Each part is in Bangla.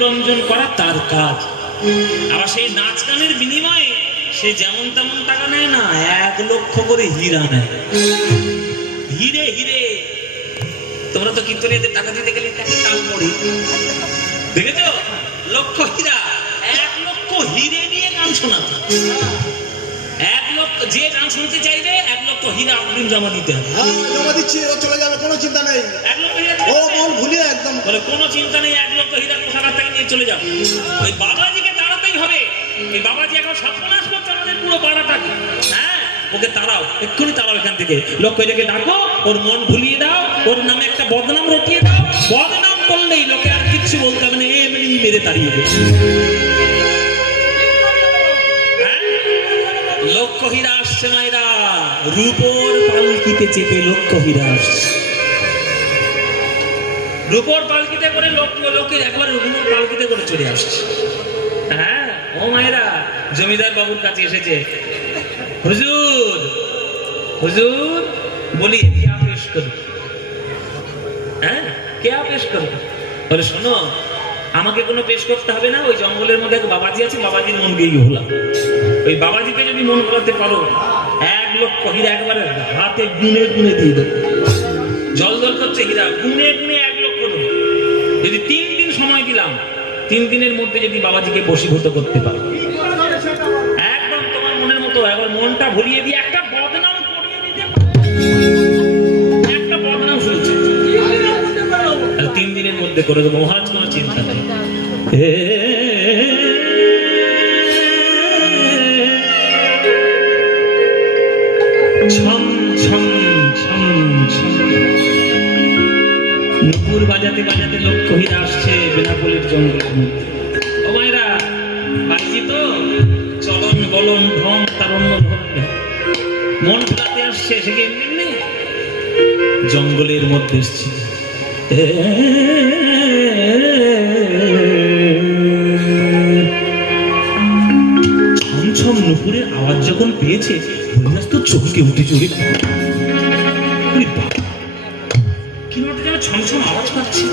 মনোরঞ্জন করা তার কাজ। আবার সেই নাচ গানের বিনিময়ে সে যেমন তেমন টাকা নেয় না, 1 লক্ষ করে হীরা নেয়। হিরে হিরে, তোমরা তো কীর্তনীয়তে টাকা দিতে গেলে তাকে কাল পড়ে দেখেছো, লক্ষ হীরা, 1 লক্ষ হিরে নিয়ে গান শোনাতে। 1 লক্ষ, যে গান শুনতে চাইবে 1 লক্ষ হীরা অগ্রিম জমা দিতে হবে। জমা দিচ্ছি, ও চলে যাবে, কোনো চিন্তা নেই। 1 লক্ষ হীরা ও মন ভুলিয়ে একদম বলে কোনো চিন্তা নেই, 1 লক্ষ হীরা কোথাকার থেকে নিয়ে চলে যাবে। ওই বাবাজিকে তাড়াতেই হবে। এই বাবাজি এখন সর্বনাশ করছে আমাদের পুরো পাড়াটাকে। হ্যাঁ, ওকে তাড়াও, এক্ষুনি তাড়াও এখান থেকে। লক্ষ হীরাকে ডাকো, ওর মন ভুলিয়ে দাও, ওর নামে একটা বদনাম রটিয়ে দাও। বদনাম করলেই লোকে আর কিচ্ছু বলতে হবে না, এমনি মেরে তাড়িয়ে দেবে। লক্ষ হীরা আসছে মায়েরা, রূপোর পালকিতে চেপে লক্ষ হীরা আসছে। রূপোর পালকিতে করে লোকের একবারে রূপোর পালকিতে করে চলে আসছে। হ্যাঁ ও মায়েরা, জমিদার বাবুর কাছে এসেছে। হুজুর হুজুর বলি क्या पेश करूं? হ্যাঁ क्या पेश करूं? বলে শোনো, আমাকে কোনো পেশ করতে হবে না। ওই জঙ্গলের মধ্যে এক বাবাজি আছে, বাবাজির মন গিয়ে হলাম। ওই বাবাজিকে যদি মন করাতে পারো, 1 লক্ষ হীরা একবারে হাতে গুনে গুনে দিয়ে দেবো। জল জল করছে হীরা, গুনে গুনে 1 লক্ষ দেবো। যদি 3 দিন সময় দিলাম, 3 দিনের মধ্যে যদি বাবাজিকে বশীভূত করতে পারো, একদম তোমার মনের মতো একবার মনটা ভরিয়ে দিয়ে একটা বদনাম করিয়ে দিতে পারো। একটা বদনাম শুনছে, 3 দিনের মধ্যে করে দেবো, মহারাজ কোনো চিন্তা নেই। ছম ছম ছম ছম নুপুর বাজাতে বাজাতে লক্ষ হীরা আসছে বেনাপোলের জঙ্গলের মধ্যে। ও মায়েরা, পাইছি তো চলন বলন ঢং তার অন্য ধরনের। মন ভোলাতে আসছে, সেকে এমনি জঙ্গলের মধ্যে এসছে। ছমছম নুপুরের আওয়াজ যখন পেয়েছে, হরিদাস তো চমকে উঠে চলে। ছমছম আওয়াজ পাচ্ছে,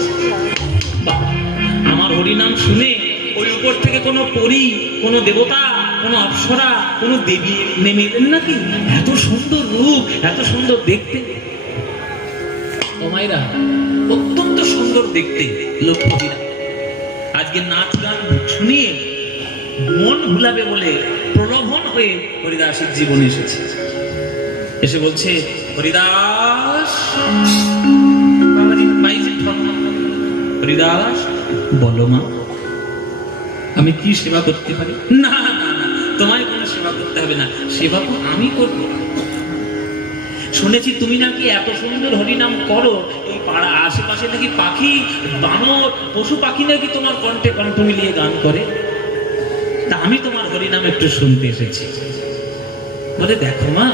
আমার হরিনাম শুনে ওই উপর থেকে কোনো পরী, কোনো দেবতা, কোনো অপ্সরা, কোনো দেবী নেমে এলেন নাকি? এত সুন্দর রূপ, এত সুন্দর দেখতে। ও মায়েরা, অত্যন্ত সুন্দর দেখতে লক্ষ হীরা। আজকে নাচ গান শুনিয়ে মন ভুলাবে বলে প্রলোভন হয়ে হরিদাসের জীবনে এসেছে। এসে বলছে, হরিদাস, হরিদাস বলো মা, আমি কি সেবা করতে পারি? না না না, তোমায় কোনো সেবা করতে হবে না, সেবা তো আমি করবো। শুনেছি তুমি নাকি এত সুন্দর হরিনাম করো, এই পাড়া আশেপাশে নাকি পাখি, বানর, পশু পাখি নাকি তোমার কণ্ঠে কণ্ঠ মিলিয়ে গান করে। তা আমি তোমার হরিনাম একটু শুনতে এসেছি। বলে দেখো মা,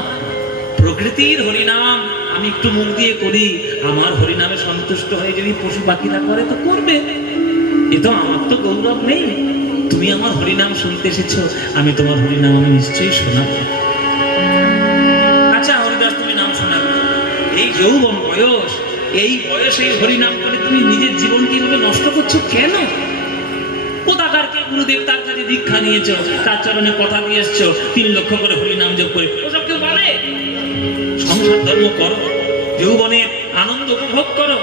প্রকৃতির হরিনাম আমি একটু মুখ দিয়ে করি, আমার হরিনামে সন্তুষ্ট হয়ে যদি পশু পাখিরা করে তো করবে, এ তো আমার তো গৌরব নেই। তুমি আমার হরিনাম শুনতে এসেছো, আমি তোমার হরিনাম আমি নিশ্চয়ই শোনাবো। আচ্ছা হরিদাস, তুমি নাম শোনাবে। এই যৌবন বয়স, এই বয়সে হরিনাম করে তুমি নিজের জীবনকে এভাবে নষ্ট করছো কেন? কোথাকারকে গুরুদেব তার কাছে দীক্ষা নিয়েছো, তার চরণে কথা দিয়ে এসছো, 3 লক্ষ করে হরিনাম যোগ করে, ওসব কেউ বলে? সংসার ধর্ম করো, যৌবনের আনন্দ উপভোগ করো,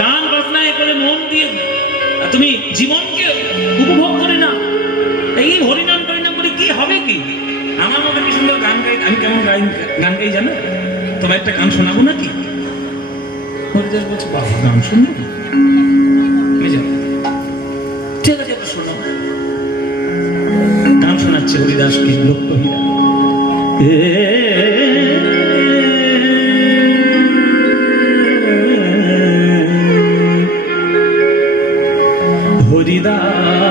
গান বাজনায় করে মন দিয়ে তুমি জীবনকে উপভোগ করে না। এই হরিনাম টরিনাম করে কি হবে কি? আমার মতো কি সুন্দর গান গাই, আমি কেমন গান গাই জানো? তোমার একটা গান শোনাবো নাকি? হরিদাস বলছে, বাবা গান শুনবো? ঠিক আছে, একটু শোনো। গান শোনাচ্ছে হরিদাসকে লক্ষ হীরা। হরিদাস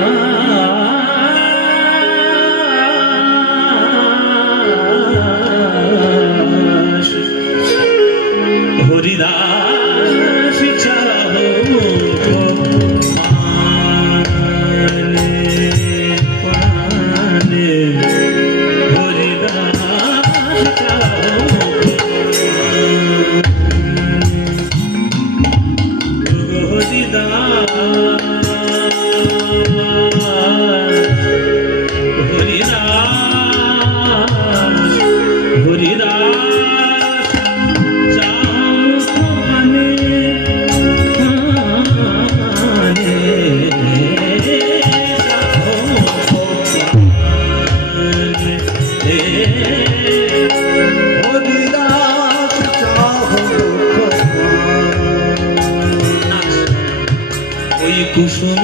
হরিদাস চাহো পানে, হরিদাস চাহো হরিদাস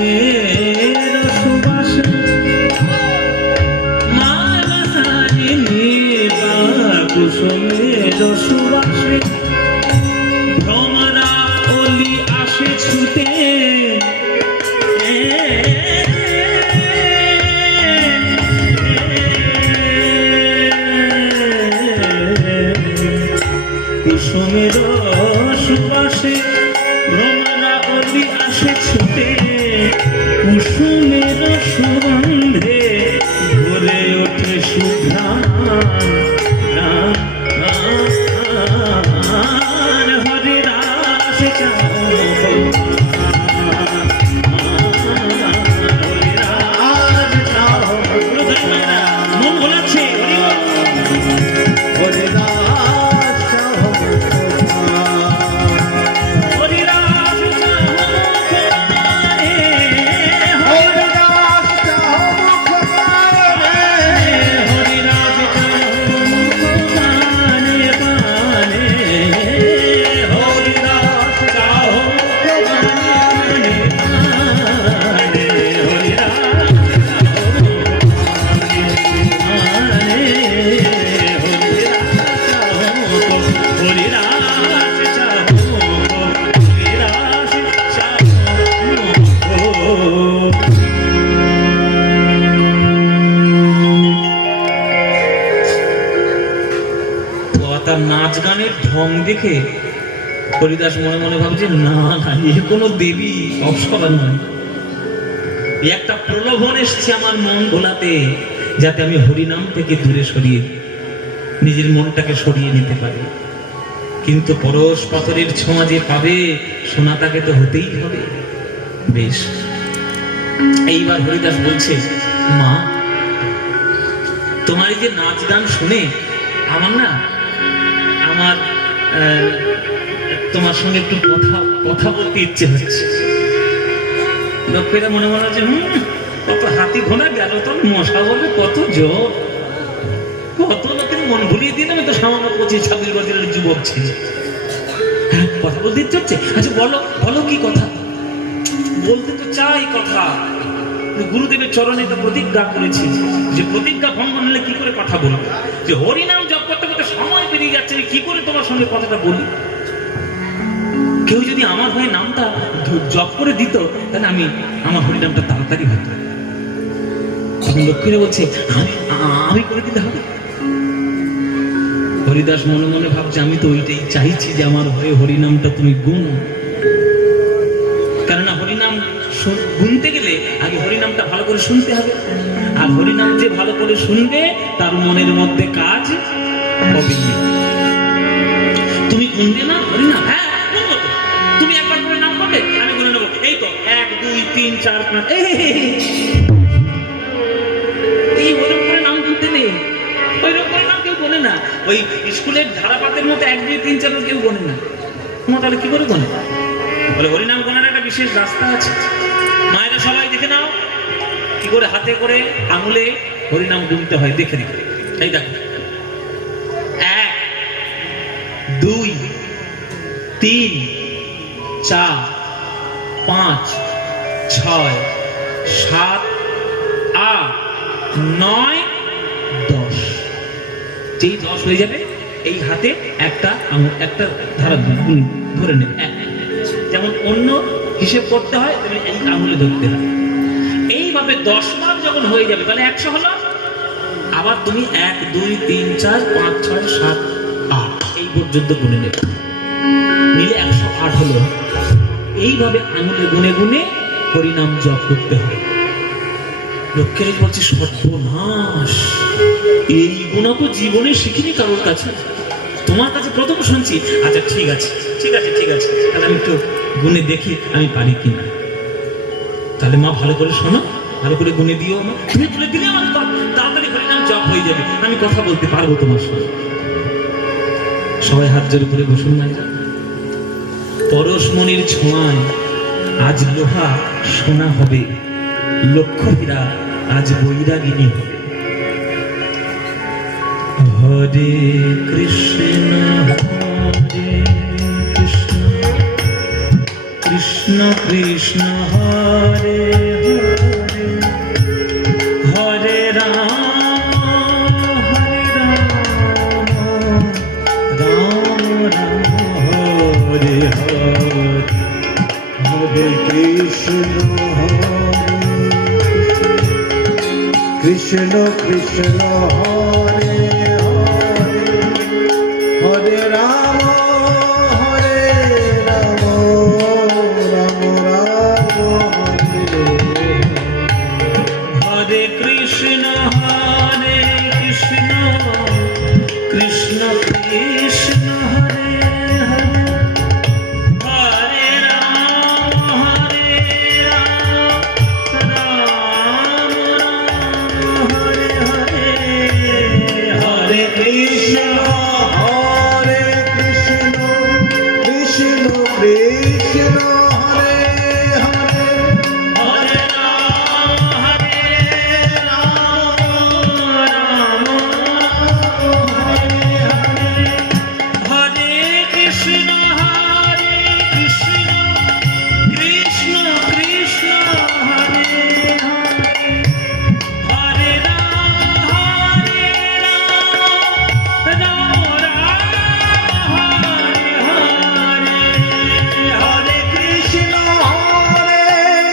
কুসুমের সুবাসে কুসুমের সুবাসে ভ্রমরা অলি আসে ছুটে কুসুমের সুবাসে ভ্রমরা অলি আসে ছুটে কুসুমের সুগন্ধে ভরে ওঠে সুঘ্রাণ হরে রাস মন ভোলাচ্ছে হরে নাচ গানের ঢং দেখে হরিদাস মনে মনে ভাবছে না না এ কোনো দেবী অপ্সরা নয়, একটা প্রলোভন এসছে আমার মন ভোলাতে যাতে আমি হরিনাম থেকে দূরে সরিয়ে নিজের মনটাকে সরিয়ে নিতে পারি। কিন্তু পরশ পাথরের ছোঁয়া যে পাবে সোনা তাকে তো হতেই হবে। বেশ, এইবার হরিদাস বলছে মা তোমার এই যে নাচ গান শুনে আমার না আমার তোমার সঙ্গে একটু কথা বলতে ইচ্ছে হচ্ছে। লোকেরা মনে মনে হচ্ছে কত হাতি ঘোড়া গেল তোর মশা বলবে কত জোর, কত লোকের মন ভুলিয়ে দিন। আমি তো সামান্য 25-26 বছরের যুবক ছিল, কথা বলতে ইচ্ছে হচ্ছে। আচ্ছা বলো বলো কি কথা? বলতে তো চাই কথা, গুরুদেবের চরণে তো প্রতিজ্ঞা করেছি যে প্রতিজ্ঞা ভঙ্গ হলে কি করে কথা বলবো, যে হরিনাম জপ করতে করতে সময় পেরিয়ে যাচ্ছে কি করে তোমার সঙ্গে কথাটা বলি। কেউ যদি আমার হয়ে নামটা জপ করে দিত তাহলে আমার হরিনামটা তাড়াতাড়ি হতো। তখন লক্ষ্মীরা বলছে আমি করে দিতে হবে। হরিদাস মনে মনে ভাবছে আমি তো ওইটাই চাইছি যে আমার হয়ে হরিনামটা তুমি গুণ। কেননা হরিনাম গুনতে গেলে আগে হরিনামটা ভালো করে শুনতে হবে, আর হরিনাম যে ভালো করে শুনবে তার মনের মধ্যে কাজ হবে। তুমি গুনবে না হরিনাম? হ্যাঁ গুনবো তো। তুমি একবার করে নাম করবে আমি গুনে নেবো। এই তো 1 2 3 4 5 এই ওরকম করে নাম গুনতে নেই, ওইরকম করে নাম কেউ গোনে না। ওই স্কুলের ধারাপাতের মতো 1 2 3 4 কেউ গোনে না। তোমার তাহলে কি করে গোনে? বলে হরিনাম গোনার একটা বিশেষ রাস্তা আছে। মায়েরা সবাই দেখে নাও কি করে হাতে করে আঙুলে হরিনাম গুনতে হয়, দেখে দিকে। এই দেখো 1 2 3 4 5 6 7 8 9 10। যেই 10 হয়ে যাবে এই হাতে একটা ধারা ধরে নেবে। যেমন অন্য হিসেব করতে হয় তেমনি এই আঙুলে ধরতে হয়। এইভাবে 10 বার যখন হয়ে যাবে তাহলে 100 হলো। আবার তুমি 1 2 3 4 5 6 7 8 এই পর্যন্ত গুনে নেবে, নিলে 108 হলো। এইভাবে আঙুলে গুনে গুনে হরিনাম জপ করতে হয়। লক্ষ্মীরা বলছে সর্বনাশ, এই গুণা তো জীবনে শিখিনি কারোর কাছে, তোমার কাছে প্রথম শুনছি। আচ্ছা ঠিক আছে ঠিক আছে ঠিক আছে, তাহলে আমি একটু গুনে দেখি আমি পারি কিনা। তাহলে মা ভালো করে শোনো, ভালো করে গুনে দিও। মা তুমি বলে দিলে আমার তাড়াতাড়ি হরিনাম জপ হয়ে যাবে, আমি কথা বলতে পারবো তোমার সঙ্গে। সবাই হাত জোর করে বসুন না। পরশমণির ছোঁয়ায় আজ লোহা সোনা হবে, লক্ষ্মীরা আজ বৈরাগিনী হবে। হরে কৃষ্ণ হরে কৃষ্ণ কৃষ্ণ কৃষ্ণ কৃষ্ণ হরে হরে হরে রাম রাম রাম হরে হরে হরে কৃষ্ণ কৃষ্ণ কৃষ্ণ হরে হরে হরে রাম রাম রাম হরে হরে কৃষ্ণ কৃষ্ণ কৃষ্ণ হরে হরে হরে রাম রাম রাম হরে হরে হরে কৃষ্ণ হরে কৃষ্ণ কৃষ্ণ কৃষ্ণ হরে হরে হরে রাম রাম হরে হরে হরে কৃষ্ণ কৃষ্ণ কৃষ্ণ হরে হরে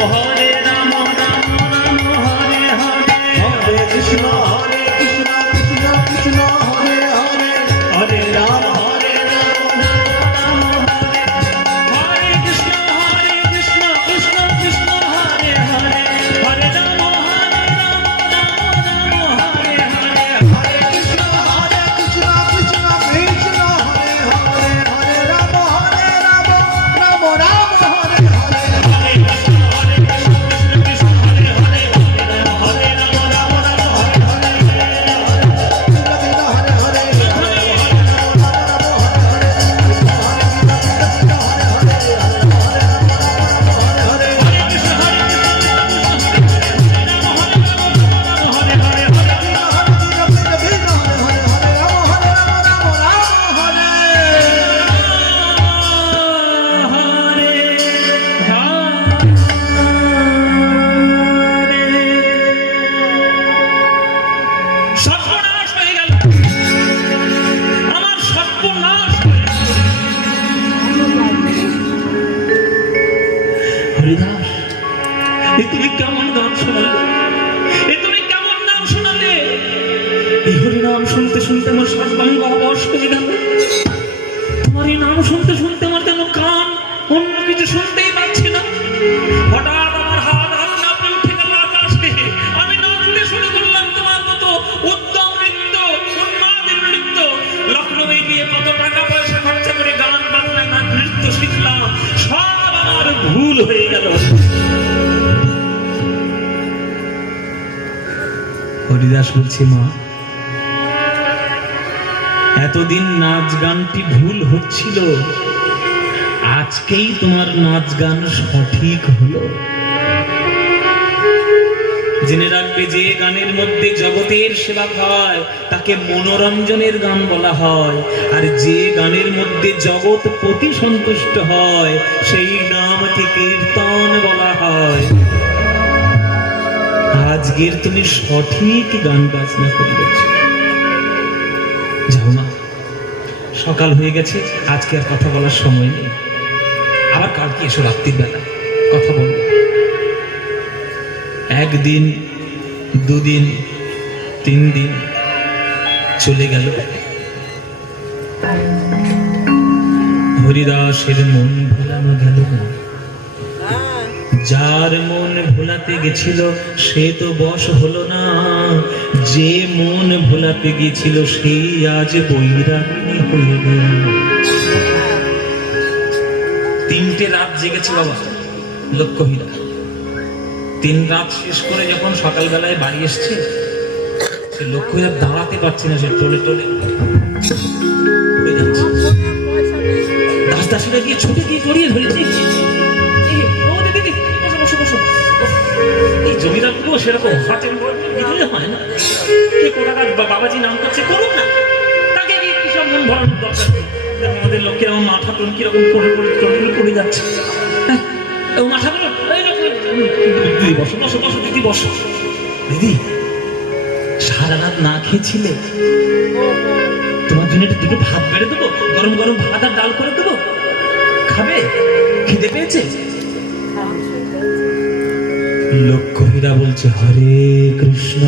হরে রাম রাম রাম হরে হরে হরে কৃষ্ণ হরে কৃষ্ণ কৃষ্ণ কৃষ্ণ হরে হরে হরে রাম রাম হরে হরে কৃষ্ণ কৃষ্ণ কৃষ্ণ হরে হরে হরে রাম রাম রাম হরে হরে হরে কৃষ্ণ কৃষ্ণ কৃষ্ণ হরে হরে হরে রাম রাম হরে হরে কৃষ্ণ কৃষ্ণ কৃষ্ণ হরে হরে হরে রাম রাম হরে হরে হরে কৃষ্ণ কৃষ্ণ কৃষ্ণ হরে হরে হরে রাম রাম রাম হরে হরে হরে কৃষ্ণ কৃষ্ণ হরে হরে হরে রাম রাম হরে সর্বনাশ হয়ে গেল আমার সর্বনাশ হয়ে গেল। হরিদাস এ তুমি কেমন গান শোনালে এ তুমি কেমন নাম শোনালে এই হরিনাম শুনতে শুনতে আমার সর্বাঙ্গ অবশ হয়ে গেল তোমার এই নাম শুনতে শুনতে আমার যেন কান অন্য কিছু শুনতেই পাচ্ছি না হঠাৎ আমার হাত আপনা উঠে গেল আকাশে আমি নাচতে শুরু করলাম তোমার মতো উদ্যম নৃত্য উন্মাদের নৃত্য লখনৌয়ে গিয়ে কত টাকা পয়সা খরচা করে গান বাজনা গান নৃত্য শিখলাম সব আমার ভুল হয়ে গেল হরিদাস বলছি মা এতদিন নাচ গানটি ভুল হচ্ছিল আজকেই তোমার নাচ গান সঠিক হলো জেনে রাখবে যে গানের মধ্যে জগতের সেবা হয় তাকে মনোরঞ্জনের গান বলা হয় আর যে গানের মধ্যে জগৎ প্রতি সন্তুষ্ট হয় সেই নামকে কীর্তন বলা হয় আজকের তুমি সঠিক গান বাজনা করেছ যাও মা সকাল হয়ে গেছে আজকে আর কথা বলার সময় নেই আবার কালকে এসো রাত্রির বেলা কথা বলবো একদিন দুদিন 3 দিন চলে গেল হরিদাসের মন ভোলানো গেল না যার মন ভোলাতে গেছিল সে তো বশ হলো না যে মন ভোলাতে গেছিল সেই আজ বৈরাগিনী হয়ে গেল 3টে রাত জেগেছে বাবা লক্ষ্যহীরা 3 রাত শেষ করে যখন সকালবেলায় বাড়ি এসছে সে লক্ষ্যহীরা দাঁড়াতে পারছে না সে টলে টলে পড়ে যাচ্ছে দাসদাসীরা গিয়ে ছুটে গিয়ে জড়িয়ে ধরেছে। ও দিদি, বসো বসো বসো। এই জমিদারগুলো সেরকম হাতের দিলে হয় না। কে কোথাকার বাবাজি নাম করছে, করুন না। তাকে গিয়ে কি সব মন ভরানোর দরকার নেই। আমাদের লোকের আমার মাথা টন কিরকম পড়ে যাচ্ছে। ও মাথাগুলো দিদি বসো বসো বসো দিদি বসো। দিদি সারা রাত না খেয়েছিলে, তোমার জন্য একটু দুটো ভাত বেড়ে দেবো, গরম গরম ভাত আর ডাল করে দেবো, খাবে? খিদে পেয়েছে? লক্ষ্মীরা বলছে হরে কৃষ্ণ।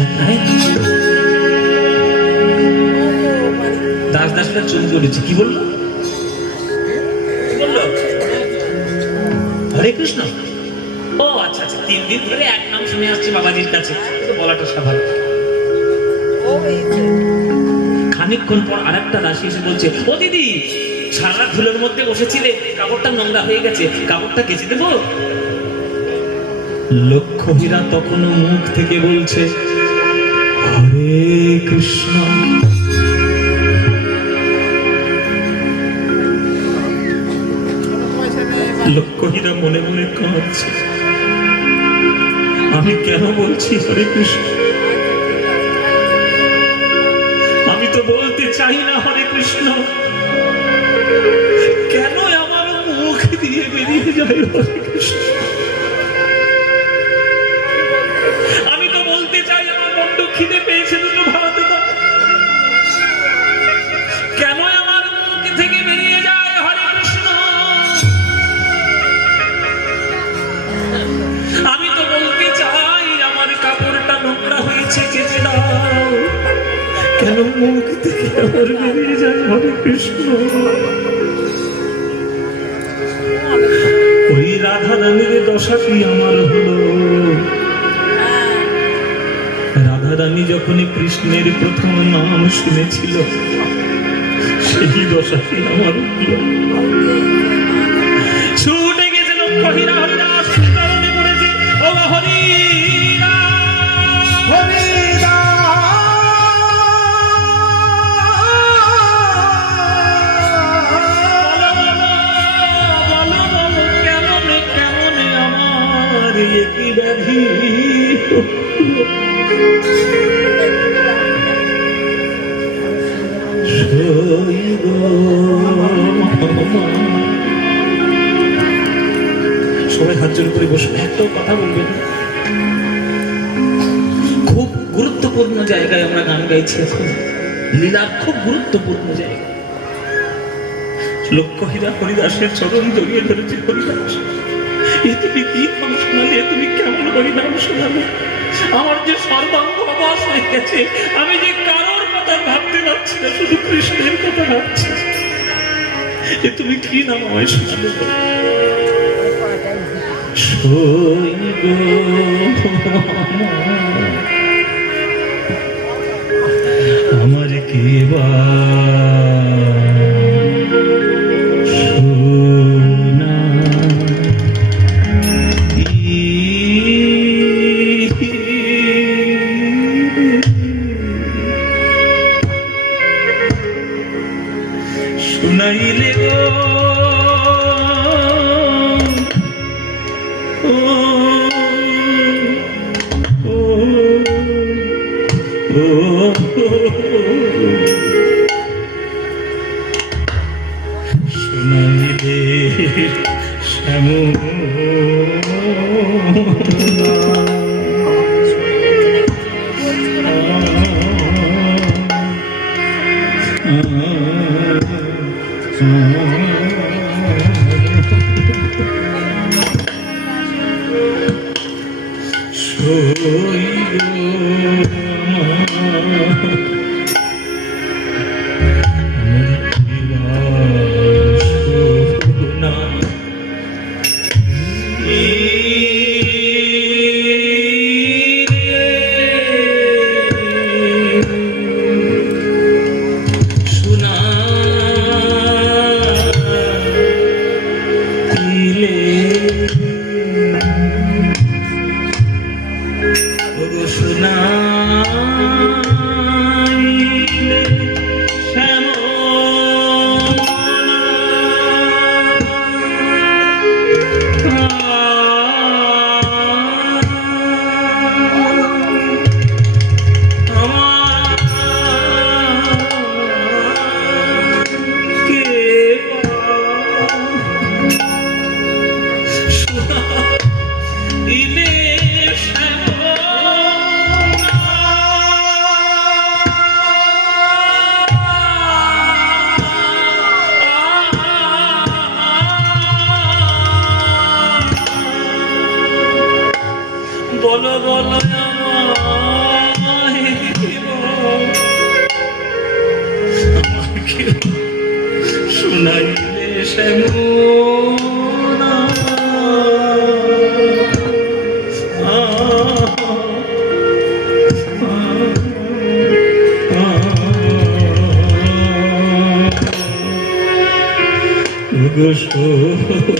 দাস দাসটা চুপ করেছে। কি বললো? হরে কৃষ্ণ। ও আচ্ছা আচ্ছা, 3 দিন ধরে এক নাম শুনে আসছে বাবাজির কাছে, বলাটা স্বাভাবিক। খানিকক্ষণ পর আরেকটা দাসী এসে বলছে, ও দিদি সারা ধুলোর মধ্যে বসেছিলে, কাপড়টা নোংরা হয়ে গেছে, কাপড়টা কেচে দেবো? লক্ষ্মীরা তখনও মুখ থেকে বলছে হরে কৃষ্ণ। লক্ষ্মীরা মনে মনে কাঁদছে, আমি কেন বলছি হরে কৃষ্ণ? আমি তো বলতে চাই না হরে কৃষ্ণ, কেন আমার মুখ দিয়ে বেরিয়ে যায় হরে কৃষ্ণ? আমি তো বলতে চাই আমার বড্ড খিদে পেয়েছে, দুটো ভাত দাও, কেন আমার মুখ থেকে বেরিয়ে যায় হরে কৃষ্ণ? আমি তো বলতে চাই আমার কাপড়টা নোংরা হয়েছে, কেচে দাও, কেন মুখ থেকে আমার বেরিয়ে যায় হরে কৃষ্ণ? ওই রাধা রানীর দশা কি আমার হলো? রাধা রানী যখনই কৃষ্ণের প্রথম নাম শুনেছিল, সেই দশা কি আমার হলো? ছুটে গেছে লক্ষ্মীরা হরিদাস কারণে পড়েছে, ও হরি কি ব্যাধি সবাই হাত জোর করে বসে একটাও কথা বলবেন। খুব গুরুত্বপূর্ণ জায়গায় আমরা গান গাইছি এখন, লীলার খুব গুরুত্বপূর্ণ জায়গা। লক্ষ্মীরা হরিদাসের চরণ জড়িয়ে ধরেছে, হরিদাস এ তুমি কি নাম শোনালে, তুমি কেমন হরিনাম শোনালে? আমার যে সর্বাঙ্গ অবাস হয়ে গেছে, আমি যে কারোর কথা ভাবতে পারছি না, শুধু কৃষ্ণের কথা ভাবছি। এ তুমি কি নাম আমায় শোনালে? আমার কে বা শুনাইলে গো শুনাইলে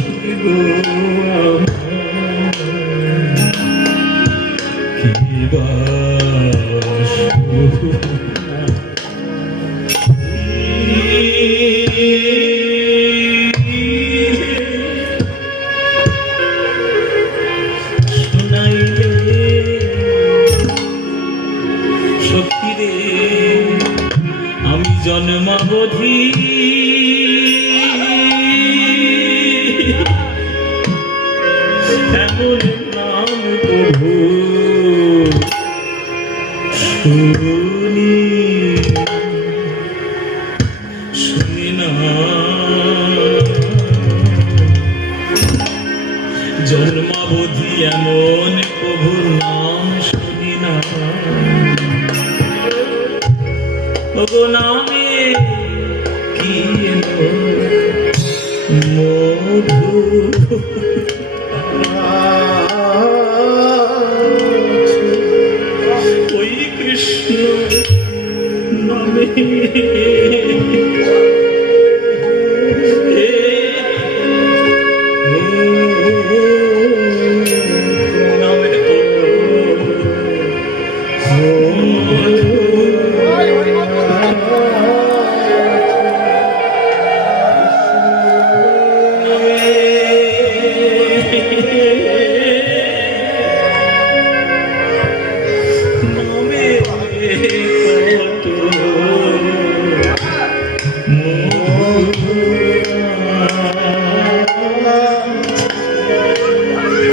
গো কি শোনাইলে সখী রে আমি জন্মাবধি এমন নাম প্রভু শুনি শুনি না জন্মাবধি এমন প্রভুর নাম শুনি না ওগো নামে কি এলো মধু ওই কৃষ্ণ নামে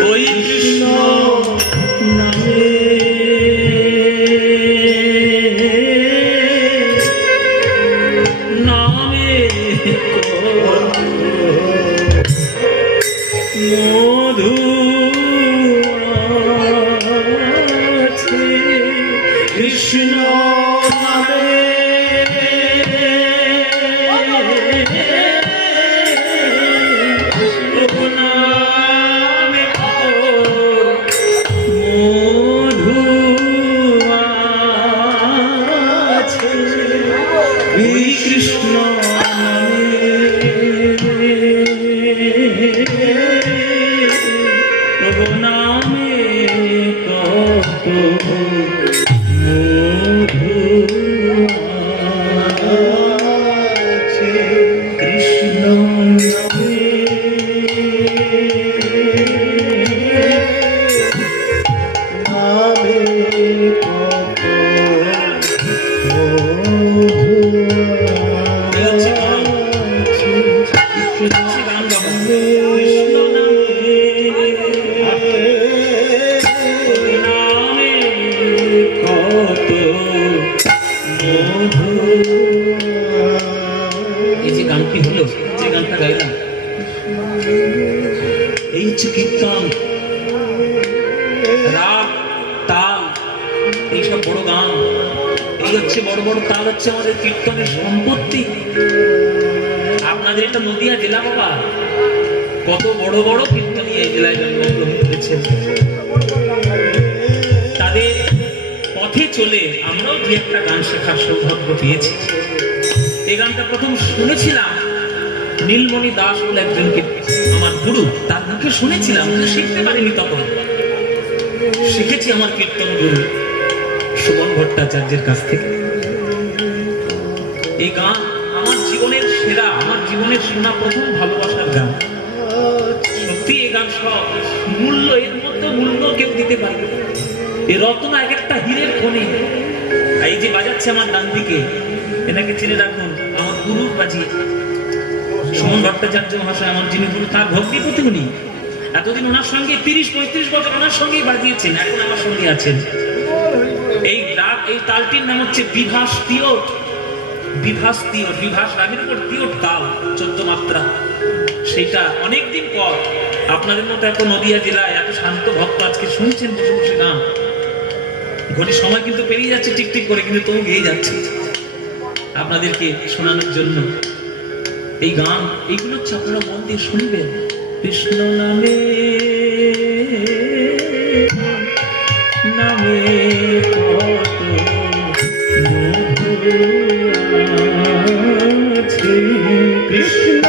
ওই কৃষ্ণ নামে নামে মধু আছে কৃষ্ণ নামে কৃষ্ণ নামে কত মধু আছে কৃষ্ণ নামে নামে কত এই যে গানটি হলো, যে গানটা গাইলাম, এই হচ্ছে কীর্তন, রাগ তাল, এইসব বড় গান, এই হচ্ছে বড় বড় তাল, হচ্ছে আমাদের কীর্তনের সম্পত্তি। আপনাদের এটা নদিয়া জেলা বাবা, কত বড় বড় কীর্তনী এই জেলায় জন্মগ্রহণ করেছেন। তাদের পথে চলে আমরাও দু একটা গান শেখার সৌভাগ্য পেয়েছি। এই গানটা প্রথম শুনেছিলাম নীলমণি দাস বলে একজনকে, আমার গুরু, তার মুখে শুনেছিলাম, কিন্তু শিখতে পারিনি তখন। শিখেছি আমার কীর্তন গুরু সুমন ভট্টাচার্যের কাছ থেকে। এই গান আমার জীবনের সেরা, আমার জীবনের শোনা প্রথম ভালোবাসার গান। সত্যি এই গান সব মূল্য, এর মধ্যে মূল্য কেউ দিতে পারবে। এই রত্ন এক একটা হীরের খনি। এই যে বাজাচ্ছে আমার ডান দিকে, এনাকে চিনে রাখুন, আমার গুরুর বাজি সুমন ভট্টাচার্য মহাশয়, আমার যিনি গুরু, তার ভক্তিপতি উনি। এতদিন ওনার সঙ্গে 30-35 বছর ওনার সঙ্গেই বাজিয়েছেন, এখন আমার সঙ্গে আছেন। এই রাগ, এই তালটির নাম হচ্ছে বিভাস তিয়ট। বিভাস তিয়ট, বিভাস রাগের উপর তিয়ট তাল, 14 মাত্রা। সেটা অনেকদিন পর আপনাদের মতো এত নদিয়া জেলায় এত শান্ত ভক্ত আজকে শুনছেন বসে বসে গান। ঘড়ির সময় কিন্তু পেরিয়ে যাচ্ছে টিকটিক করে, কিন্তু তবু গেয়ে যাচ্ছে আপনাদেরকে শোনানোর জন্য। এই গান, এইগুলো হচ্ছে আপনারা মন দিয়ে শুনবেন। কৃষ্ণ নামে নামে কত মধু আছে, কৃষ্ণ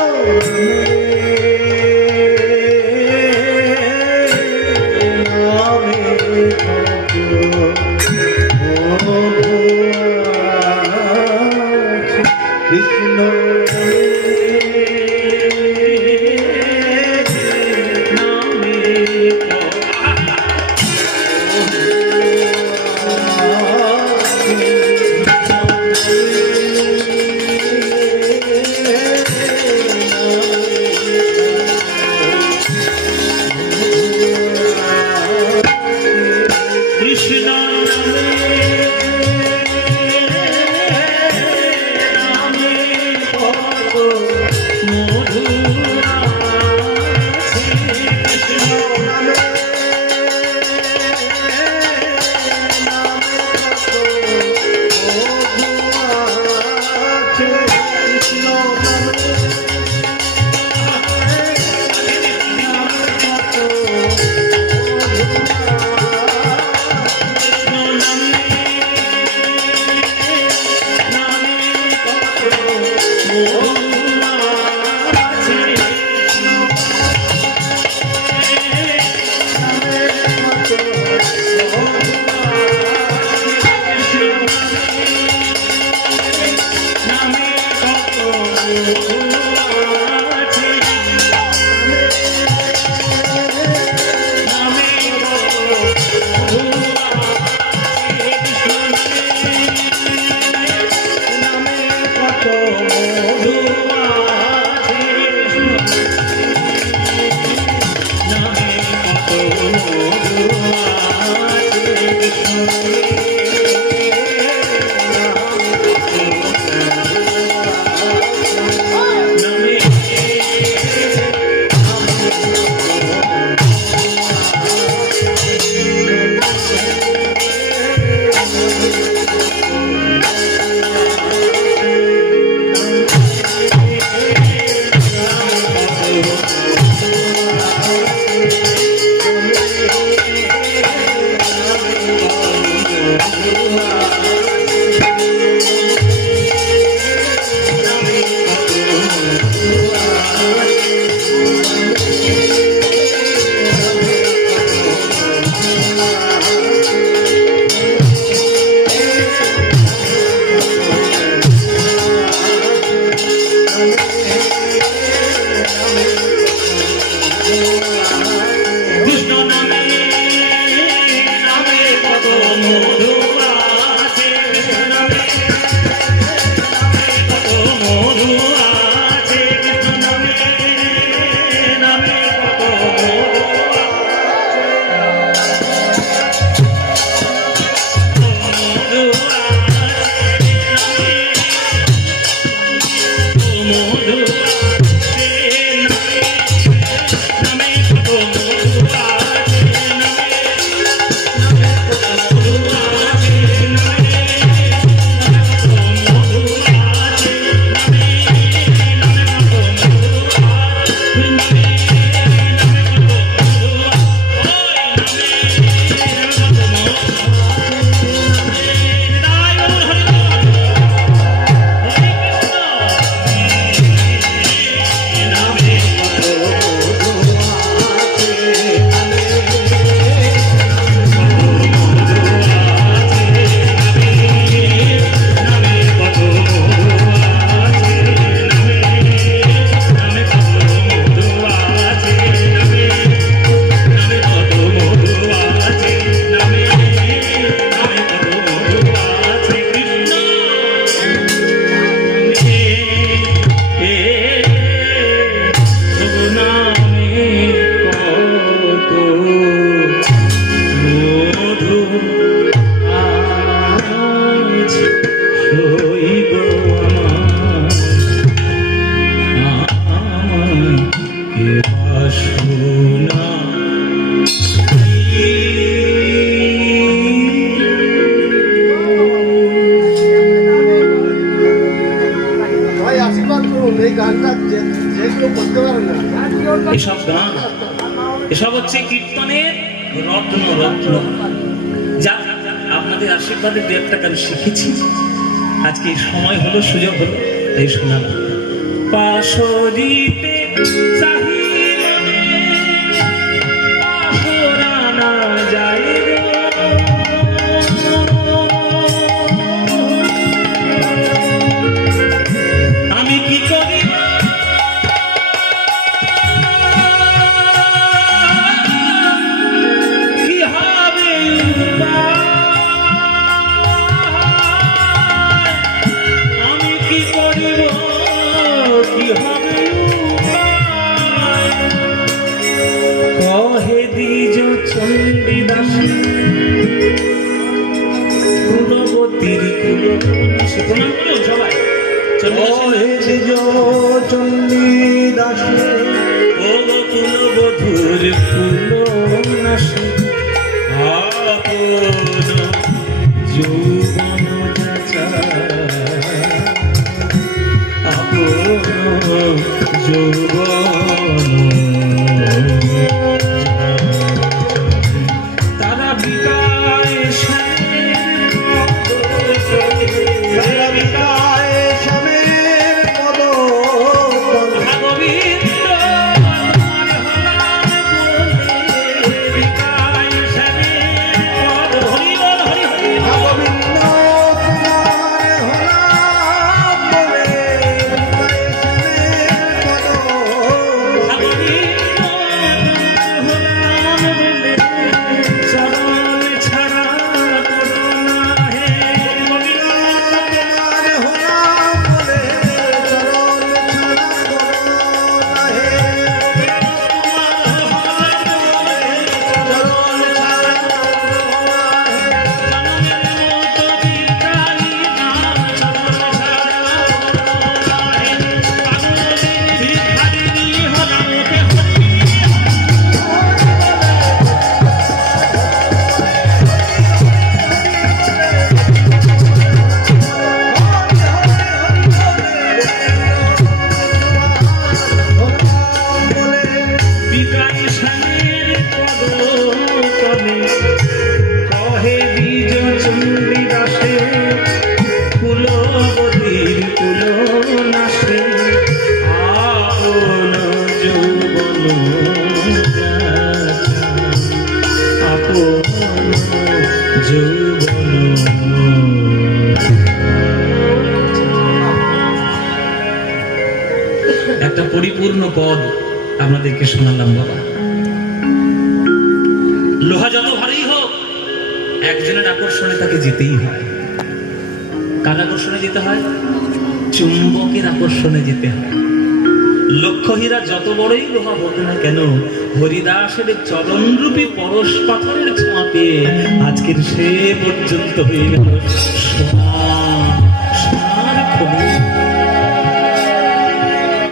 কৃষ্ণ নামে নামে কত মধু আছে, কৃষ্ণ নামে কত মধু আছে, কৃষ্ণ নামে নামে কত মধু ভাই আশীর্বাদ করুন এই গানটা যেগুলো করতে পারে না এসব গান এসব হচ্ছে কীর্তনের রত্ন রত্ন, যা আপনাদের আশীর্বাদে দু একটা গান শিখেছি। আজকে এই সময় হলো, সুযোগ হলো, তাই শোনাব। পাশরিতে চাহি মনে পাশরানা যায় গো, আমি কি করি কি হবে আমি কি করিব কি হবে কহে দ্বিজ চণ্ডীদাসী কুলবতীর কুলনাশী। প্রণাম করুন সবাই। চণ্ডীদাসে ও কুলবধূর কুলনাশী, আপন যৌবন যাচা, আপন যৌবন তারা বিকায় একটা পরিপূর্ণ পদ আপনাদেরকে শোনালাম বাবা। লোহা যত ভারী হোক, একজনের আকর্ষণে তাকে যেতেই হয়। কার আকর্ষণে যেতে হয়? চুম্বকের আকর্ষণে যেতে হয়। লক্ষ্যহীরা যত বড়ই লোহা হোক না কেন, হরিদাসের চরণরূপী পরশ পাথরের ছোঁয়া পেয়ে আজকের সে পর্যন্ত হয়ে গেল সোনা।